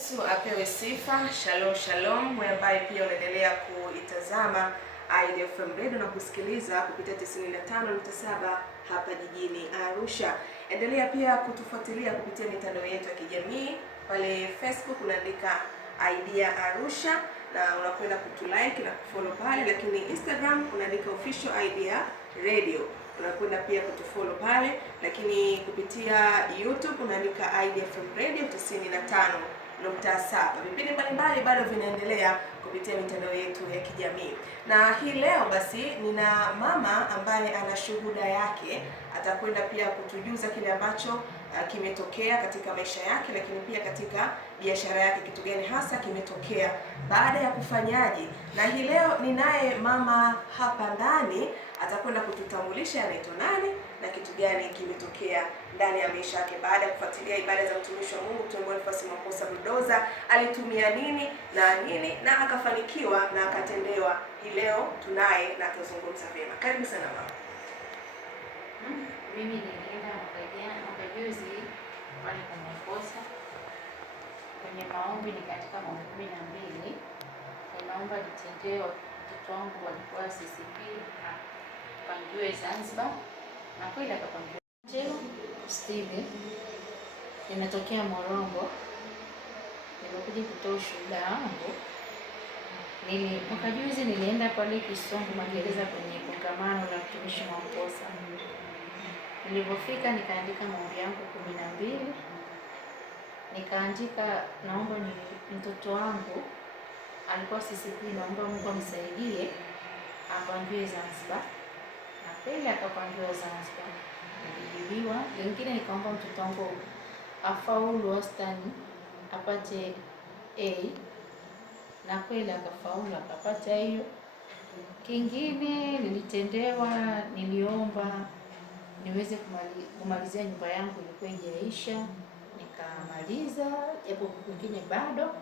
Yesu apewe sifa. Shalom shalom, wewe ambaye pia unaendelea kuitazama IDFM Radio na kusikiliza kupitia 95.7 hapa jijini Arusha. Endelea pia kutufuatilia kupitia mitandao yetu ya kijamii. Pale Facebook unaandika Idea Arusha na unakwenda kutulike na kufollow pale, lakini Instagram unaandika official Idea Radio. Unakwenda pia kutufollow pale, lakini kupitia YouTube unaandika IDFM Radio 95.7. Vipindi mbalimbali bado vinaendelea kupitia mitandao yetu ya kijamii. Na hii leo basi nina mama ambaye ana shuhuda yake, atakwenda pia kutujuza kile ambacho kimetokea katika maisha yake, lakini pia katika biashara yake, kitu gani hasa kimetokea baada ya kufanyaje. Na hii leo ninaye mama hapa ndani, atakwenda kututambulisha anaitwa nani na kitu gani kimetokea ndani ya maisha yake baada ya kufuatilia ibada za mtumishi wa Mungu Mtume Boniface Mwamposa Bulldozer. Alitumia nini na akafanikiwa na akatendewa. Hii leo tunaye na tuzungumza vyema. Karibu sana mama. Mimi nilienda mwaka juzi pale kwa Mwamposa kwenye maombi, ni katika maombi 12. Ninaomba nitendewe watoto wangu walikuwa CCP pangiwe Zanzibar, na kweli akapangiwa. Njeo Steve, ninatokea Morongo, nimekuja kutoa ushuhuda wangu. Mwaka juzi nilienda pale Kisongo Magereza kwenye kongamano la mtumishi Mwamposa. Nilipofika nikaandika maombi yangu 12. Nikaandika naomba ni mtoto wangu alikuwa CCP, naomba Mungu amsaidie apangiwe Zanzibar. Na kweli akapangiwa Zanzibar. Nilijibiwa. Lingine nikaomba mtoto wangu afaulu wastani apate A, na kweli akafaulu akapata hiyo. Kingine nilitendewa, niliomba niweze kumalizia nyumba yangu ilikuwa haijaisha, nikamaliza, japo kingine bado.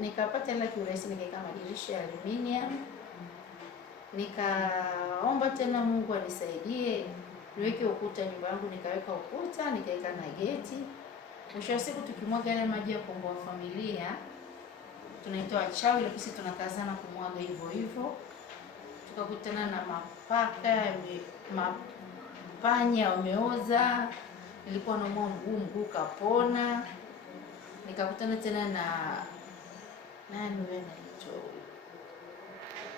Nikapata hela kiurahisi, nikaweka madirisha ya aluminium. Nikaomba tena Mungu anisaidie niweke ukuta nyumba yangu, nikaweka ukuta, nikaweka na geti. Mwisho wa siku tukimwaga yale maji ya kuomba familia, tunaitoa chawi, lakini sisi tunakazana kumwaga hivyo hivyo. Tukakutana na mapaka, mapanya wameoza, nilikuwa naumwa mguu kapona. Nikakutana tena na nani wewe anaitwa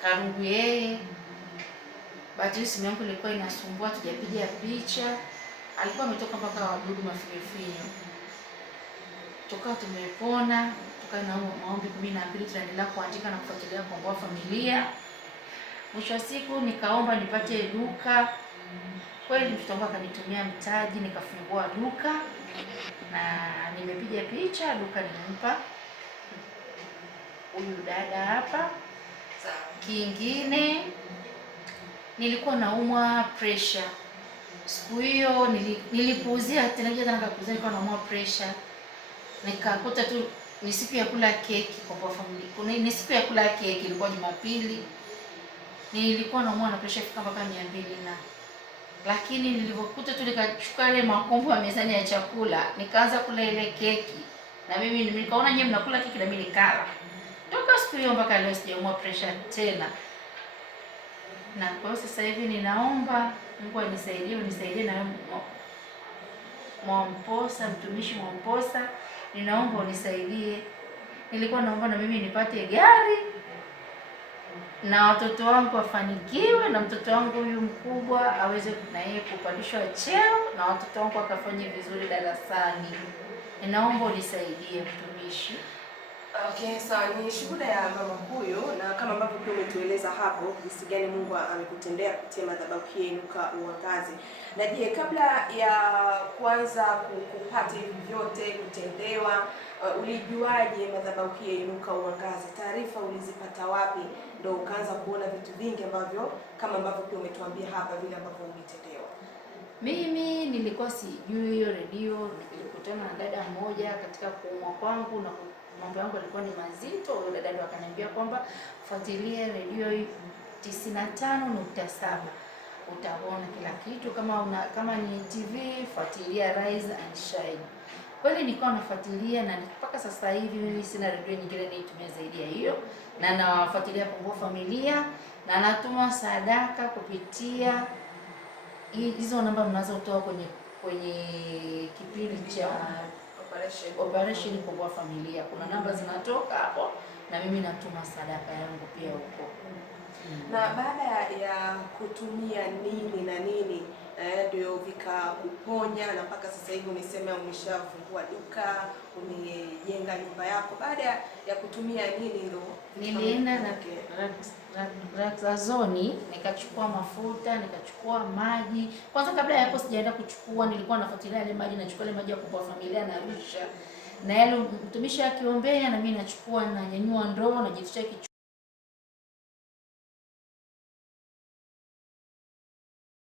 Karungu, yeye bahati simu yangu ilikuwa inasumbua, tujapiga picha. Alikuwa ametoka mpaka wadudu mafifinyo. Tukao tumepona, tukana maombi 12, tunaendelea kuandika na kufuatilia kuomba familia. Mwisho wa siku nikaomba nipate duka. Kweli mtoto wangu akanitumia mtaji, nikafungua duka na nimepiga picha. Duka nimempa huyu dada hapa. Kingine nilikuwa naumwa pressure. Siku hiyo nilipuuzia tena nikakuuzia, nilikuwa naumwa pressure. Nikakuta tu ni siku ya kula keki kwa familia. Ni siku ya kula keki, ilikuwa Jumapili. Nilikuwa naumwa na pressure fika mpaka 200 na. Lakini nilipokuta tu nikachukua ile makombo ya mezani ya chakula, nikaanza kula ile keki. Na mimi nikaona nyewe mnakula keki na mimi nikala. Toka siku hiyo mpaka leo sijaumwa pressure tena. Na kwa sasa hivi ninaomba Mungu unisaidie na Mwamposa, mtumishi Mwamposa, ninaomba unisaidie. Nilikuwa naomba na mimi nipate gari na watoto wangu wafanikiwe, na mtoto wangu huyu mkubwa aweze na yeye kupandishwa cheo, na watoto wangu wakafanye vizuri darasani. Ninaomba unisaidie mtumishi. Okay, sawa. Ni shuhuda ya mama huyu, na kama ambavyo pia umetueleza hapo jinsi gani Mungu amekutendea kupitia madhabahu hii Inuka Uangaze. Na je, kabla ya kuanza kupata hivi vyote kutendewa, ulijuaje madhabahu hii Inuka Uangaze? Taarifa ulizipata wapi ndio ukaanza kuona vitu vingi ambavyo kama ambavyo pia umetuambia hapa vile ambavyo umetendewa? Mimi nilikuwa sijui hiyo redio. Nilikutana na dada mmoja katika kuumwa kwangu na mambo yangu yalikuwa ni mazito. Yule dada akaniambia kwamba fuatilia redio 95.7, utaona kila kitu. Kama ni TV, fuatilia Rise and Shine. Kweli nilikuwa nafuatilia, na mpaka sasa hivi mimi sina redio nyingine niitumia zaidi ya hiyo, na nawafuatilia Komboa Familia, na natuma sadaka kupitia hizo namba mnazotoa kwenye kipindi cha Operation Komboa Familia. Kuna namba zinatoka hapo na mimi natuma sadaka yangu pia huko. Na baada ya kutumia nini na nini ndio vikakuponya, na mpaka sasa hivi umesema umeshafungua duka, umejenga nyumba yako, baada ya kutumia nini ndo nilienda na Raxazoni nikachukua mafuta, nikachukua maji. Kwanza kabla ya hapo sijaenda kuchukua, nilikuwa nafuatilia ile maji, nachukua ile maji ya Komboa Familia na Arusha, na yale mtumishi akiombea na mimi nachukua, na nyanyua ndoo, najitisha kichwa